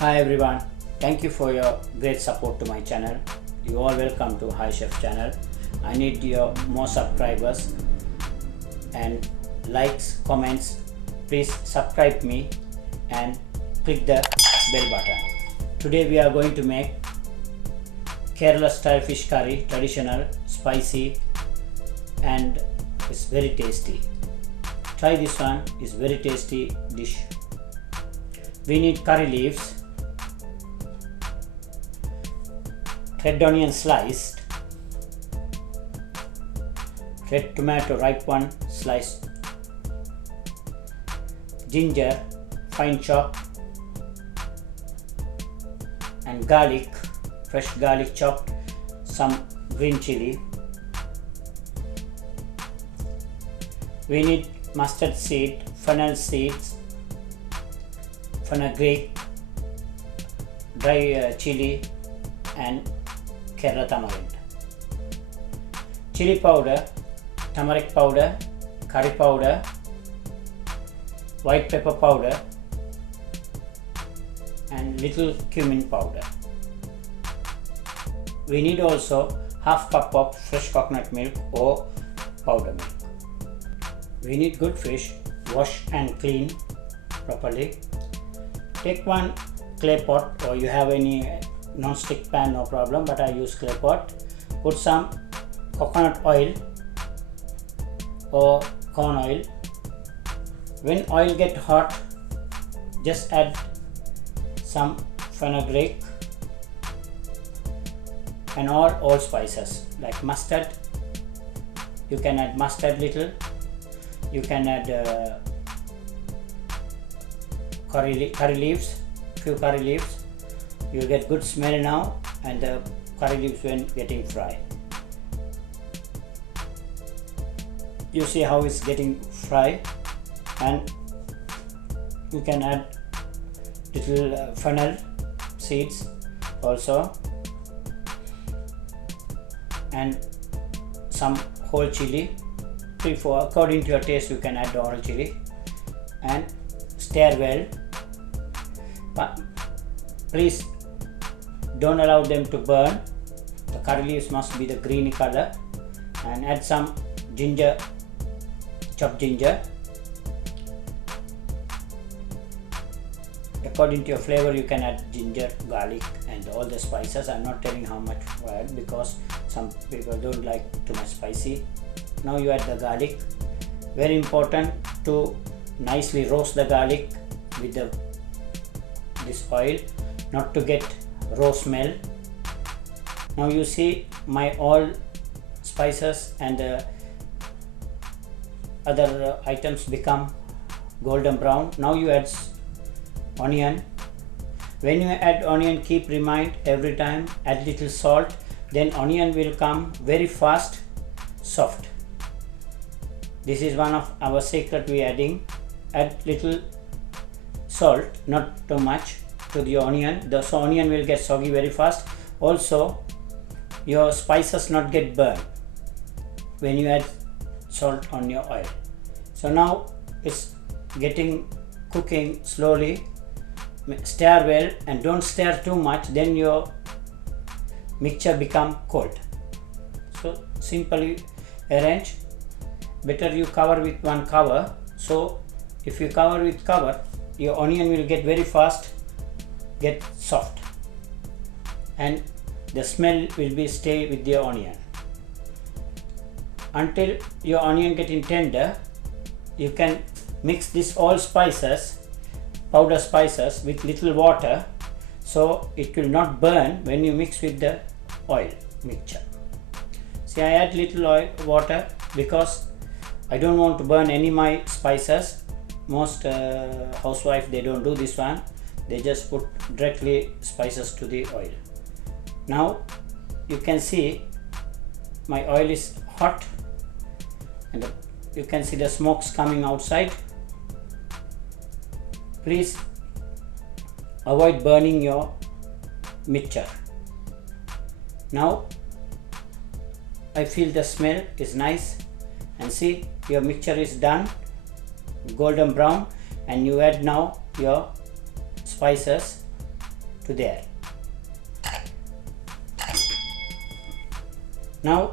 Hi everyone, thank you for your great support to my channel. You all welcome to Hi Chef channel. I need your more subscribers and likes, comments. Please subscribe me and click the bell button. Today we are going to make Kerala style fish curry, traditional, spicy and it's very tasty. Try this one, it's very tasty dish. We need curry leaves, red onion sliced, red tomato ripe one sliced, ginger fine chopped, and garlic, fresh garlic chopped, some green chili. We need mustard seed, fennel seeds, fenugreek, dry chili and Kerala tamarind. Chili powder, turmeric powder, curry powder, white pepper powder and little cumin powder. We need also half cup of fresh coconut milk or powder milk. We need good fish, wash and clean properly. Take one clay pot, or you have any non-stick pan, no problem, but I use clay pot. Put some coconut oil or corn oil. When oil get hot, just add some fenugreek and all spices like mustard. You can add mustard little. You can add curry leaves, few curry leaves. You will get good smell now, and the curry leaves when getting fried. You see how it's getting fried, and you can add little fennel seeds also, and some whole chili. 3-4 according to your taste you can add the whole chili, and stir well. But please don't allow them to burn. The curry leaves must be the greeny color, and add some ginger, chopped ginger. According to your flavor you can add ginger, garlic and all the spices. I'm not telling how much to add because some people don't like too much spicy. Now you add the garlic. Very important to nicely roast the garlic with this oil, not to get raw smell. Now you see my all spices and other items become golden brown. Now you add onion. When you add onion, keep remind every time add little salt, then onion will come very fast soft. This is one of our secret we adding. Add little salt, not too much, to the onion. So onion will get soggy very fast. Also your spices not get burned when you add salt on your oil. So now it's getting cooking slowly. Stir well and don't stir too much, then your mixture become cold. So simply arrange. Better you cover with one cover. So if you cover with cover, your onion will get very fast get soft, and the smell will be stay with the onion until your onion getting tender. You can mix this all spices, powder spices, with little water, so it will not burn when you mix with the oil mixture. See, I add little oil water because I don't want to burn any my spices. Most housewife they don't do this one. They just put directly spices to the oil. Now you can see my oil is hot, and you can see the smokes coming outside. Please avoid burning your mixture. Now I feel the smell is nice, and see your mixture is done golden brown, and you add now your spices to there. Now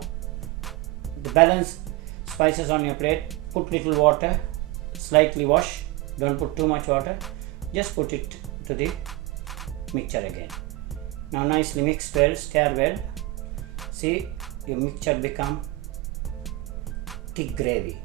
the balance spices on your plate, put little water, slightly wash, don't put too much water, just put it to the mixture again. Now nicely mix well, stir well. See, your mixture become thick gravy.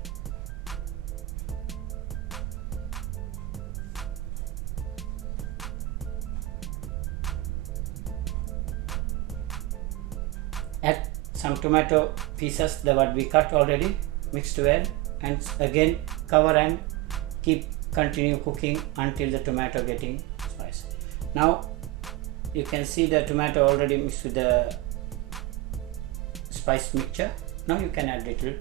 Add some tomato pieces that what we cut already, mixed well, and again cover and continue cooking until the tomato getting spicy. Now you can see the tomato already mixed with the spice mixture. Now you can add little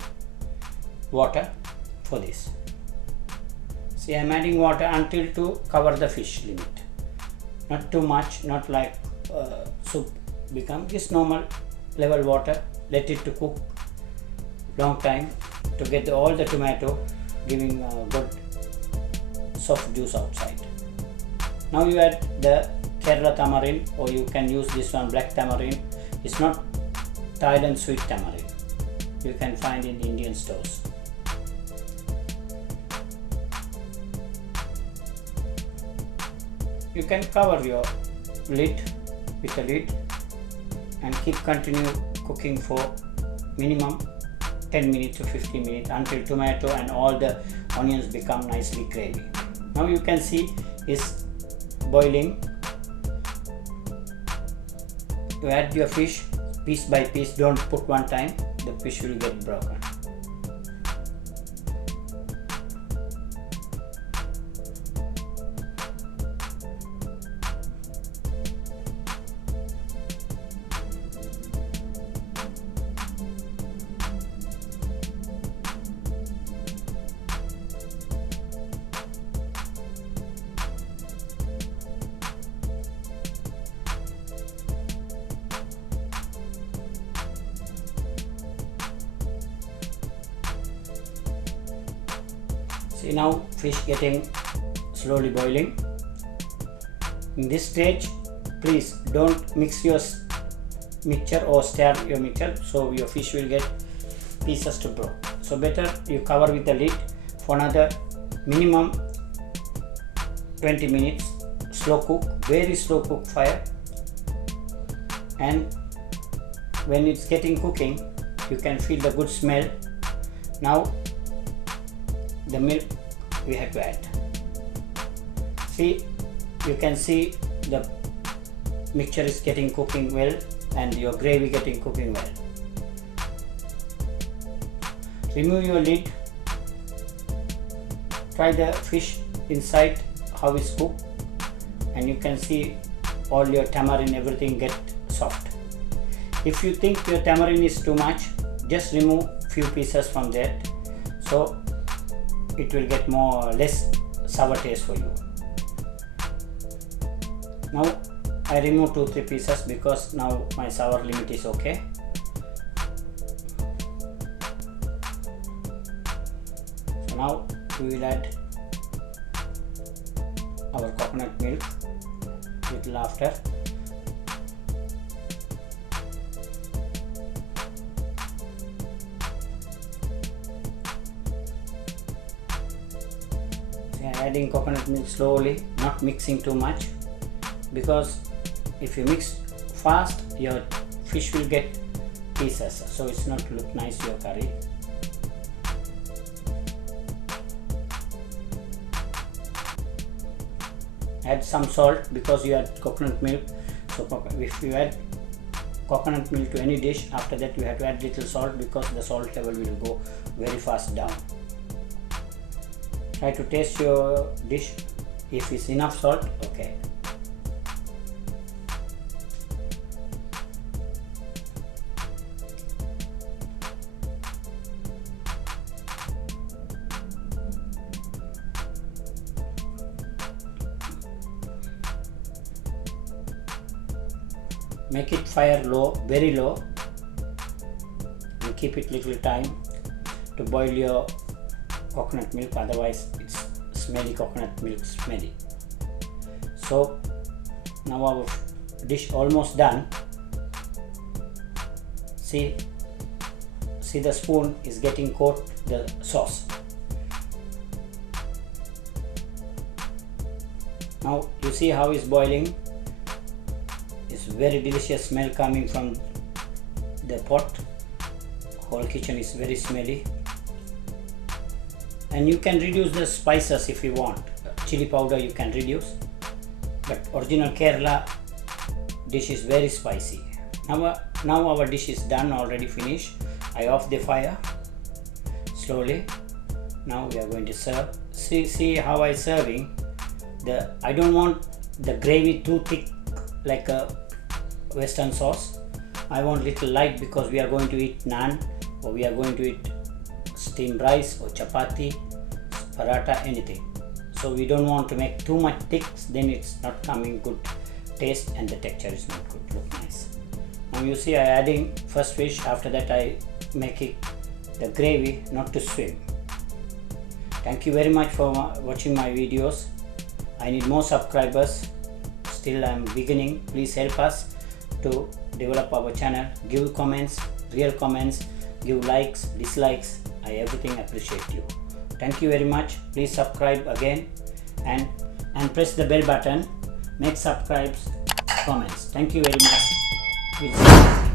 water for this. See, I am adding water until to cover the fish limit, not too much, not like soup become. This normal level water, let it to cook long time to get all the tomato giving good soft juice outside. Now you add the Kerala tamarind, or you can use this one, black tamarind. It's not Thailand sweet tamarind, you can find in Indian stores. You can cover your lid with a lid and continue cooking for minimum 10 minutes to 15 minutes until tomato and all the onions become nicely gravy. Now you can see it's boiling. You add your fish piece by piece, don't put one time, the fish will get broken. See, now fish getting slowly boiling. In this stage, please don't mix your mixture or stir your mixture, so your fish will get pieces to broke. So better you cover with the lid for another minimum 20 minutes. Slow cook, very slow cook fire, and when it's getting cooking, you can feel the good smell. Now the milk we have to add. See, you can see the mixture is getting cooking well and your gravy getting cooking well. Remove your lid, try the fish inside how it's cooked, and you can see all your tamarind, everything get soft. If you think your tamarind is too much, just remove few pieces from that, so it will get less sour taste for you. Now I remove 2-3 pieces because now my sour limit is okay. So now we will add our coconut milk little after. Adding coconut milk slowly, not mixing too much, because if you mix fast your fish will get pieces, so it's not look nice your curry. Add some salt because you add coconut milk, so if you add coconut milk to any dish, after that you have to add little salt because the salt level will go very fast down. Try to taste your dish, if it's enough salt, okay. Make it fire low, very low, and keep it little time to boil your coconut milk, otherwise it's smelly, coconut milk smelly. So Now our dish almost done. See the spoon is getting coat the sauce. Now you see how it's boiling. It's very delicious smell coming from the pot. Whole kitchen is very smelly. And you can reduce the spices if you want. Chili powder you can reduce, but original Kerala dish is very spicy. Now our dish is done, already finished. I off the fire slowly. Now we are going to serve. See how I serving. I don't want the gravy too thick like a western sauce. I want little light because we are going to eat naan, or we are going to eat steamed rice or chapati, paratha, anything. So we don't want to make too much thick, then it's not coming good taste and the texture is not good, look nice. Now you see I adding first fish, after that I make it the gravy not to swim. Thank you very much for watching my videos. I need more subscribers. Still I am beginning. Please help us to develop our channel. Give comments, real comments, give likes, dislikes. I everything appreciate you. Thank you very much. Please subscribe again and press the bell button. Make subscribes, comments. Thank you very much. Please.